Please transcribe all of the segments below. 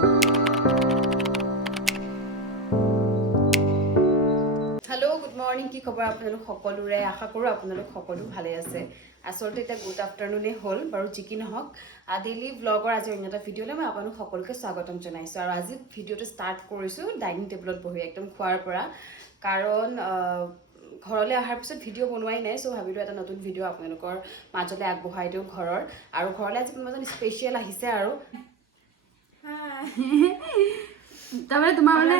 Hello good morning की खबर আপোনালোক সকলোৰে আশা কৰো আপোনালোক সকলো ভালে আছে আসলতে এটা গুড আফটাৰনুনে হল বাৰু জিকি নহক ডেইলি ব্লগৰ আজি অন্য এটা ভিডিঅ'লৈ মই আপোনালোক সকলোকে স্বাগতম জনাইছো আৰু আজি ভিডিঅ'টো ষ্টাৰ্ট কৰিছো ডাইনিং টেবুলত বহি একদম খোৱাৰ পৰা কাৰণ ঘৰলৈ অহাৰ পিছত ভিডিঅ' বনোৱাই নাই সো ভাবিলো এটা নতুন ভিডিঅ' আপোনালোকৰ মাজলৈ আগবঢ়াই দিওঁ ঘৰৰ আৰু ঘৰলৈ আজি কোনোবাজন স্পেচিয়েল আহিছে আৰু তাৰমানে তোমাৰ মানে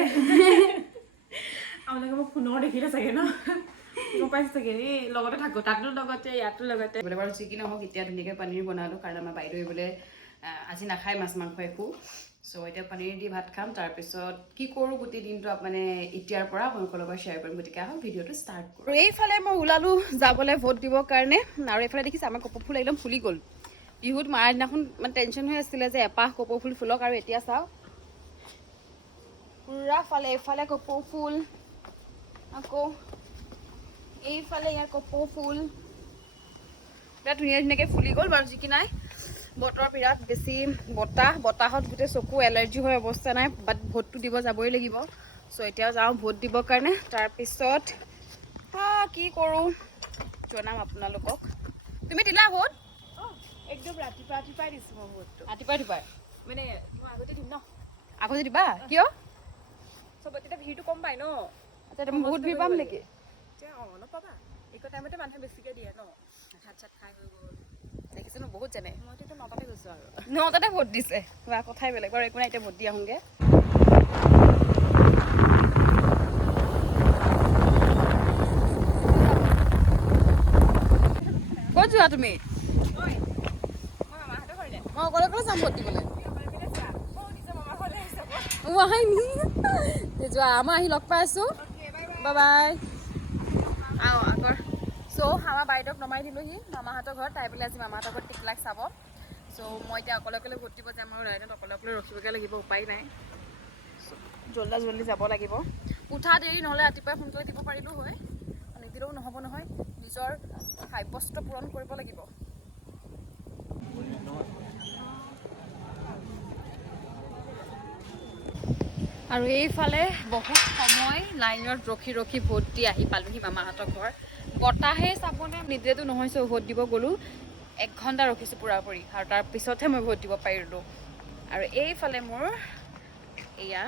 আপোনালোকে মোক ফোনৰ দেখিলে চাগে ন গম পাইছে চাগে এই লগতে থাকো তাতো লগতে ইয়াতো লগতে বোলে বাৰু চিকি নহওক এতিয়া ধুনীয়াকৈ পনীৰ বনালোঁ কাৰণ আমাৰ বাইদেৱে বোলে আজি নাখায় মাছ মাংস একো চ' এতিয়া পনীৰ দি ভাত খাম তাৰপিছত কি কৰোঁ গোটেই দিনটো মানে এতিয়াৰ পৰা আপোনালোকৰ লগত শ্বেয়াৰ কৰিম গতিকে আহক ভিডিঅ'টো ষ্টাৰ্ট কৰোঁ আৰু এইফালে মই ওলালোঁ যাবলৈ ভোট দিবৰ কাৰণে আৰু এইফালে দেখিছে আমাৰ কপৌ ফুল একদম ফুলি গ'ল বিহুত মাৰ দিনাখন মানে টেনশ্যন হৈ আছিলে যে এপাহ কপৌ ফুল ফুলক আৰু এতিয়া চাওক পুৰা ফালে এইফালে কপৌ ফুল আকৌ এইফালে ইয়াৰ কপৌ ফুল বিৰাট ধুনীয়া ধুনীয়াকৈ ফুলি গ'ল বাৰু যিকি নাই বতৰ বিৰাট বেছি বতাহত গোটেই চকু এলাৰ্জি হৈ অৱস্থা নাই বাট ভোটটো দিব যাবই লাগিব চ' এতিয়া যাওঁ ভোট দিবৰ কাৰণে তাৰপিছত কি কৰোঁ জনাম আপোনালোকক তুমি দিলা ভোট একদম ৰাতিপুৱাই দিছোঁ মই ভোটটো ৰাতিপুৱাই মানে মই আগতে দিম ন আগতে দিবা কিয় চব তেতিয়া ভিৰটো কম পায় ন আচ্ছা তুমি বহুত ভিৰ পাম নেকি এতিয়া অলপ পাবা এইটো টাইমতে মানুহে বেছিকৈ দিয়ে ন ভাত চাত খাই হৈ গ'ল দেখিছে ন বহুত জানে মইতো এতিয়া 9টাতে গৈছোঁ আৰু 9টাতে ভোট দিছে বা কথাই বেলেগ বাৰু একো নাই এতিয়া ভোট দি আহোঁগৈ ক'ত যোৱা তুমি মই মামাহঁতৰ ঘৰলে মই অকলে অকলে যাম ভোট দিবলৈ যোৱা আমাৰ আহি লগ পাই আছোঁ বাই বাই আগৰ চ' আমাৰ বাইদেউক নমাই দিলোঁহি মামাহঁতৰ ঘৰত তাই বোলে আজি মামাহঁতৰ ঘৰত টিকলাক চাব চ' মই এতিয়া অকলে অকলে ভোট দিব যাম আৰু লাইনত অকলে অকলে ৰখিবগৈ লাগিব উপায় নাই জল্দি যাব লাগিব উঠা দেৰি নহ'লে ৰাতিপুৱাই সোনকালে দিব পাৰিলোঁ হয় নিদিলেও নহ'ব নহয় নিজৰ সাব্যস্ত পূৰণ কৰিব লাগিব আৰু এইফালে বহুত সময় লাইনত ৰখি ভোট দি আহি পালোঁহি মামাহঁতৰ ঘৰ বতাহে চাবনে নিদিলেতো নহয় চব ভোট দিব গ'লোঁ 1 ঘণ্টা ৰখিছোঁ পুৰাপুৰি আৰু তাৰপিছতহে মই ভোট দিব পাৰিলোঁ আৰু এইফালে মোৰ এয়া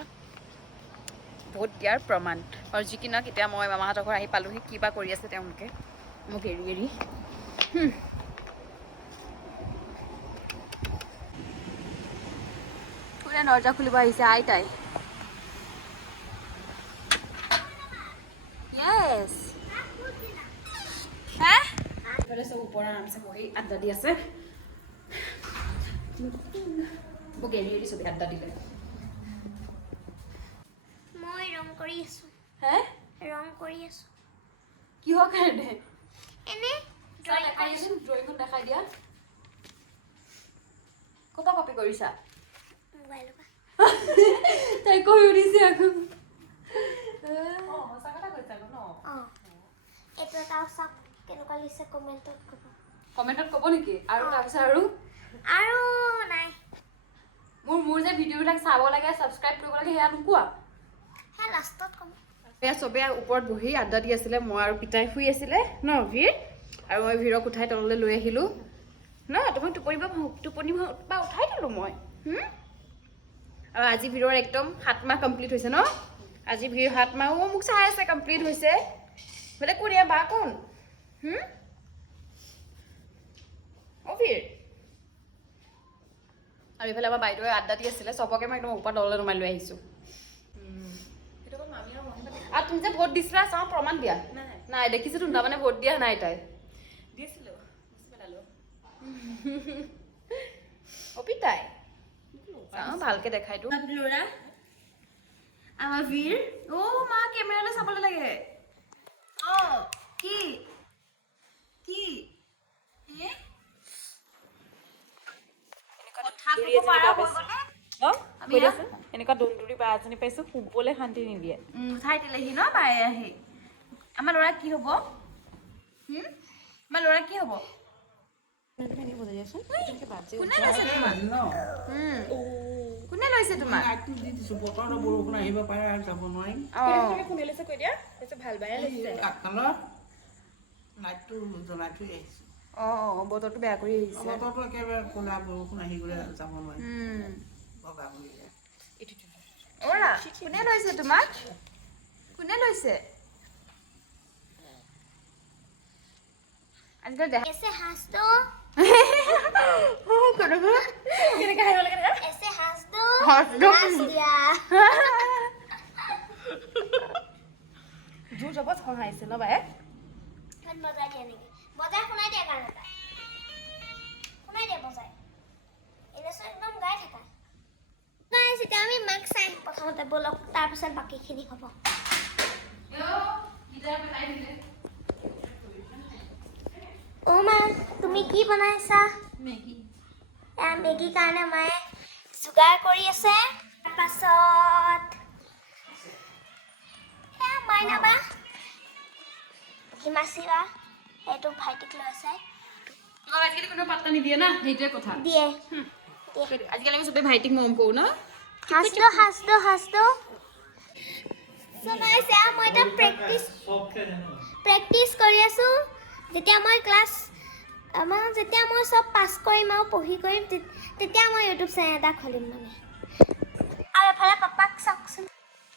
ভোট দিয়াৰ প্ৰমাণ আৰু যি কি নহওক এতিয়া মই মামাহঁতৰ ঘৰ আহি পালোঁহি কিবা কৰি আছে তেওঁলোকে মোক এৰি কোনে দৰ্জা খুলিব আহিছে আইতাই Yes. হা এইফালে চব ওপৰত আৰামছে বহি আড্ডা দি আছে মোক এৰি চবেই আড্ডা দিলে মই ৰং কৰি আছো হে ৰং কৰি আছো কিহৰ কাৰণে এনে ড্ৰয়িংখন দেখাই দিয়া ক'ৰ পৰা কপি কৰিছা মোবাইলৰ পৰা তাই কৈ উঠিছে আকৌ সঁচা কথা কৈছা ন এইটো এটা চাওক কেনেকুৱা লিখছে কমেণ্টত ক'ব কমেণ্টত ক'ব নেকি আৰু তাৰপিছত আৰু নাই মোৰ যে ভিডিঅ'বিলাক চাব লাগে ছাবস্ক্ৰাইব কৰিব লাগে সেয়া নোকোৱা হে লাষ্টত ক'ম এয়া চবেই ওপৰত বহি আড্ডা দি আছিলে মই আৰু পিতাই শুই আছিলে ন ভিৰ আৰু মই ভিৰক উঠাই তললৈ লৈ আহিলোঁ ন তুমি টোপনি বা উঠাই দিলোঁ মই আৰু আজি ভিৰৰ একদম 7 মাহ কমপ্লিট হৈছে ন আজি ভিৰ 7 মাহ মোক চাই আছে কমপ্লিট হৈছে বোলে কোন এয়া বা কোন ভিৰ আৰু এইফালে আমাৰ বাইদেৱে আড্ডা দি আছিলে চবকে মই একদম ওপৰত তললৈ নমাই লৈ আহিছোঁ আৰু তুমি যে ভোট দিছিলা চাওঁ প্ৰমাণ দিয়া নাই দেখিছোঁ তো তাৰমানে ভোট দিয়া নাই তাই দিছিলোঁ অপিতাই চাওঁ ভালকৈ দেখাই দিওঁ ল'ৰা আমাৰ ভিৰ মা কেমেৰালৈ চাবলৈ লাগে কি এনেকুৱা দন্দুৰি বা এজনী পাইছোঁ শুবলৈ শান্তি নিদিয়ে উঠাই দিলেহি ন বাই আহি আমাৰ ল'ৰা কি হ'ব আমাৰ ল'ৰা কি হ'ব কোনে নাছে কোনে লৈছে তোমাক লাইটটো দি দিছোঁ বতৰৰ বৰষুণ আহিব পাৰে আৰু যাব নোৱাৰিম কোনে লৈছে কৈ দিয়া কৈছে ভাল বায়ে লৈছে আগফালৰ লাইটটো জ্বলাই থৈ আহিছোঁ বতৰটো বেয়া কৰি আহিছে বতৰটো একেবাৰে ক'লা বৰষুণ আহি গ'লে যাব নোৱাৰিম বগা বুলি অৰা কোনে লৈছে তোমাক কোনে লৈছে আজিকালি দেখা ऐसे हंस दो কেনেকৈ হাৰিব লাগে দেখা ऐसे हंस दो हंस दो। हंस दिया জোৰ জবত হহাইছে ন বায়ে এখন বজাই দিয়া নেকি বজাই শুনাই দিয়া গান এটা শুনাই দিয়া বজাই এনেচোন একদম গাই থাকা গাইছ এতিয়া আমি মাক চাই প্ৰথমতে বলক তাৰপিছত বাকীখিনি হ'ব অ' মা তুমি কি বনাইছা মেগী মেগীৰ কাৰণে মায়ে যোগাৰ কৰি আছে তাৰপাছত মাইনাবা হিমাচিবা এইটো ভাইটিক লৈ আছে আজিকালি কোনো পাত্তা নিদিয়ে না সেইটোৱে কথা দিয়ে আজিকালি আমি চবেই ভাইটিক মৰম কৰোঁ ন হাঁচ দো চলাইছে মই এটা প্ৰেক্টিচ কৰি আছোঁ যেতিয়া মই যেতিয়া মই চব পাছ কৰিম আৰু পঢ়ি কৰিম তেতিয়া মই ইউটিউব চেনেল এটা খুলিম মানে আৰু এফালে পাপাক চাওকচোন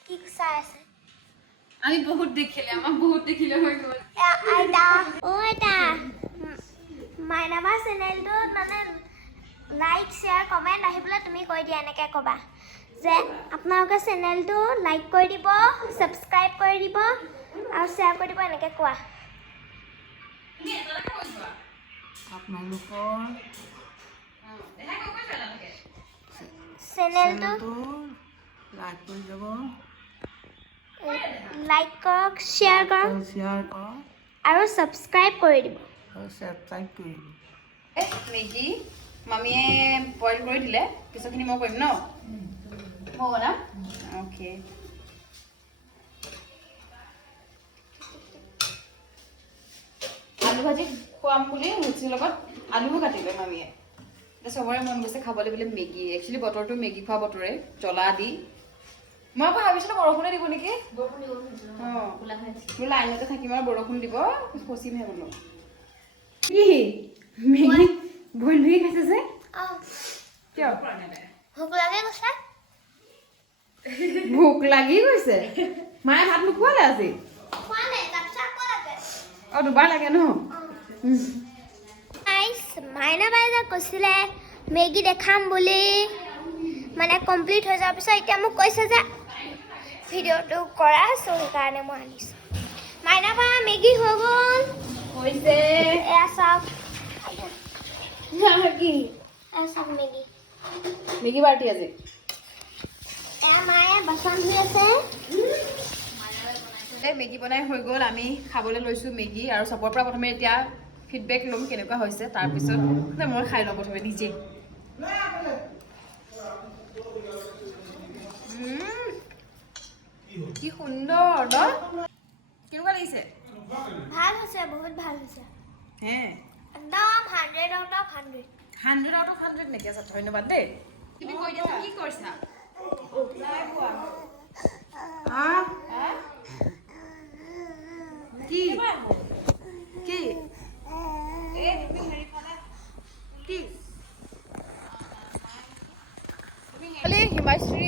কি চাই আছে আমি বহুত দেখিলে আমাক বহুত দেখিলে হৈ গ'ল আইতা মাইনাবা চেনেলটোত মানে লাইক শ্বেয়াৰ কমেণ্ট আহিবলৈ তুমি কৈ দিয়া এনেকৈ ক'বা যে আপোনালোকে চেনেলটো লাইক কৰি দিব ছাবস্ক্ৰাইব কৰি দিব আৰু শ্বেয়াৰ কৰি দিব এনেকৈ কোৱা আপোনালোকৰ চেনেলটো লাইক কৰি যাব লাইক কৰক শ্বেয়াৰ কৰক শ্বেয়াৰ কৰক আৰু ছাবস্ক্ৰাইব কৰি দিব আৰু ছাবস্ক্ৰাইব কৰি দিব মেগী মামীয়ে বইল কৰি দিলে পিছৰখিনি মই কৰিম ন মই বনাম অ'কে আলু ভাজি খুৱাম বুলি লুচিৰ লগত আলুও কাটিলে মামীয়ে এতিয়া চবৰে মন গৈছে খাবলৈ বোলে মেগী একচুৱেলি বতৰটো মেগী খোৱা বতৰে জ্বলা দি মই আকৌ ভাবিছিলোঁ বৰষুণে দিব নেকি অঁ মোৰ লাইনতে থাকিম আৰু বৰষুণ দিব ফচিমহে বোলো কি মেগী বইল মেগী খাইছে যে কিয় ভোক লাগে কৈছে ভোক লাগি গৈছে মায়ে ভাত নোখোৱালে আজি খোৱা নাই তাৰপিছত আকৌ লাগে অঁ দুবাৰ লাগে ন মাইনা বাই যে কৈছিলে মেগী দেখাম বুলি মানে কমপ্লিট হৈ যোৱাৰ পিছত এতিয়া মোক কৈছে যে ভিডিঅ'টো কৰা চ' সেইকাৰণে মই আনিছোঁ মাইনা বা মেগী হৈ গ'ল হৈছে এয়া চাওক কি এয়া চাওক মেগী মেগী পাৰ্টি আজি এয়া মায়ে বাচন ধুই আছে মেগী বনাই হৈ গ'ল আমি খাবলৈ লৈছোঁ মেগী আৰু চবৰ পৰা প্ৰথমে এতিয়া ফিডবেক ল'ম কেনেকুৱা হৈছে তাৰপিছত মই খাই লওঁ প্ৰথমে নিজে কি সুন্দৰ ন কেনেকুৱা লাগিছে ভাল হৈছে বহুত ভাল হৈছে হে একদম 100 আউট অফ 100 100 আউট অফ 100 নেকি আচ্ছা ধন্যবাদ দেই তুমি কৈ দিয়াচোন কি কৰিছা কি কি ইফালে হিমাশ্ৰী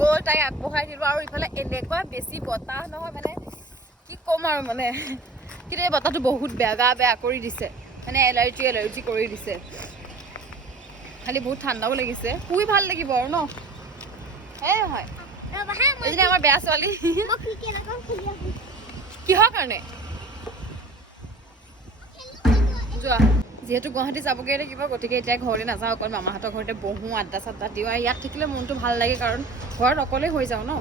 গ'ল তাই আগবঢ়াই দিলোঁ আৰু ইফালে এনেকুৱা বেছি বতাহ নহয় মানে কি ক'ম আৰু মানে কিন্তু এই বতাহটো বহুত বেয়া কৰি দিছে মানে এলাৰ্জি কৰি দিছে খালি বহুত ঠাণ্ডাও লাগিছে শুই ভাল লাগিব আৰু ন হয় এজনী আমাৰ বেয়া ছোৱালী কিহৰ কাৰণে যোৱা যিহেতু গুৱাহাটী যাবগৈ লাগিব গতিকে এতিয়া ঘৰলৈ নাযাওঁ অকল মামাহঁতৰ ঘৰতে বহোঁ আড্ডা চাড্ডা দিওঁ আৰু ইয়াত থাকিলে মনটো ভাল লাগে কাৰণ ঘৰত অকলে হৈ যাওঁ ন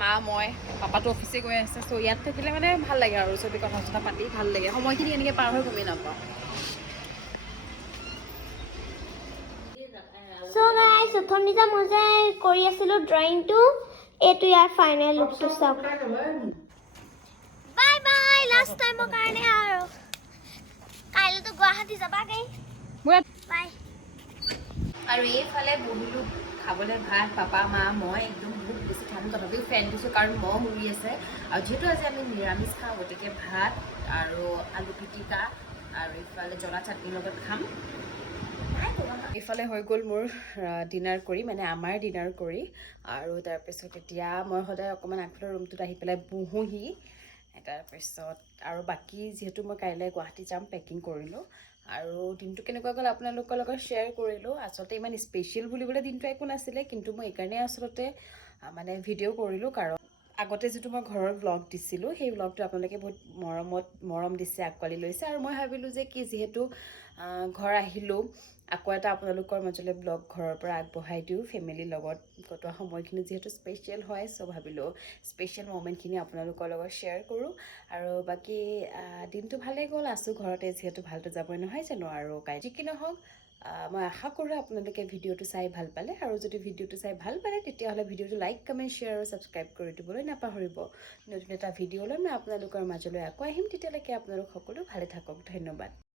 মা মই পাপাটো অফিচে গৈ আছে চ' ইয়াত থাকিলে মানে ভাল লাগে আৰু চবেই কথা চথা পাতি ভাল লাগে সময়খিনি এনেকৈ পাৰ হৈ গমেই নাপাওঁ So guys, অথনিতে মই যে কৰি আছিলোঁ ড্ৰয়িংটো এইটো ইয়াৰ ফাইনেল লুকটো চাওক বাই বাই লাষ্ট টাইমৰ কাৰণে আৰু কাইলৈতো গুৱাহাটী যাবাগৈ বাই আৰু এইফালে বহিলোঁ খাবলৈ ভাত পাপা মা মই একদম বহুত বেছি খাম তথাপিও ফেন দিছোঁ কাৰণ মহ উৰি আছে আৰু যিহেতু আজি আমি নিৰামিষ খাওঁ গতিকে ভাত আৰু আলু পিটিকা আৰু ইফালে জ্বলা চাটনিৰ লগত খাম এইফালে হৈ গ'ল মোৰ ডিনাৰ কৰি মানে আমাৰ ডিনাৰ কৰি আৰু তাৰপিছত এতিয়া মই সদায় অকণমান আগফালৰ ৰুমটোত আহি পেলাই বহোঁহি তাৰপিছত আৰু বাকী যিহেতু মই কাইলৈ গুৱাহাটী যাম পেকিং কৰিলোঁ আৰু দিনটো কেনেকুৱা গ'ল আপোনালোকৰ লগত শ্বেয়াৰ কৰিলোঁ আচলতে ইমান স্পেচিয়েল বুলিবলৈ দিনটো একো নাছিলে কিন্তু মই এইকাৰণে আচলতে মানে ভিডিঅ' কৰিলোঁ কাৰণ আগতে যিটো মই ঘৰৰ ব্লগ দিছিলোঁ সেই ব্লগটো আপোনালোকে বহুত মৰম দিছে আঁকোৱালি লৈছে আৰু মই ভাবিলোঁ যে কি যিহেতু ঘৰ আহিলোঁ আকৌ এটা আপোনালোকৰ মাজলৈ ব্লগ ঘৰৰ পৰা আগবঢ়াই দিওঁ ফেমিলিৰ লগত কটোৱা সময়খিনি যিহেতু স্পেচিয়েল হয় চ' ভাবিলোঁ স্পেচিয়েল মমেণ্টখিনি আপোনালোকৰ লগত শ্বেয়াৰ কৰোঁ আৰু বাকী দিনটো ভালেই গ'ল আছোঁ ঘৰতে যিহেতু ভালটো যাবই নহয় জানো আৰু যি কি নহওক মই আশা কৰোঁ আপোনালোকে ভিডিঅ'টো চাই ভাল পালে আৰু যদি ভিডিঅ'টো চাই ভাল পালে তেতিয়াহ'লে ভিডিঅ'টো লাইক কমেণ্ট শ্বেয়াৰ আৰু ছাবস্ক্ৰাইব কৰি দিবলৈ নাপাহৰিব নতুন এটা ভিডিঅ'লৈ মই আপোনালোকৰ মাজলৈ আকৌ আহিম তেতিয়ালৈকে আপোনালোক সকলো ভালে থাকক ধন্যবাদ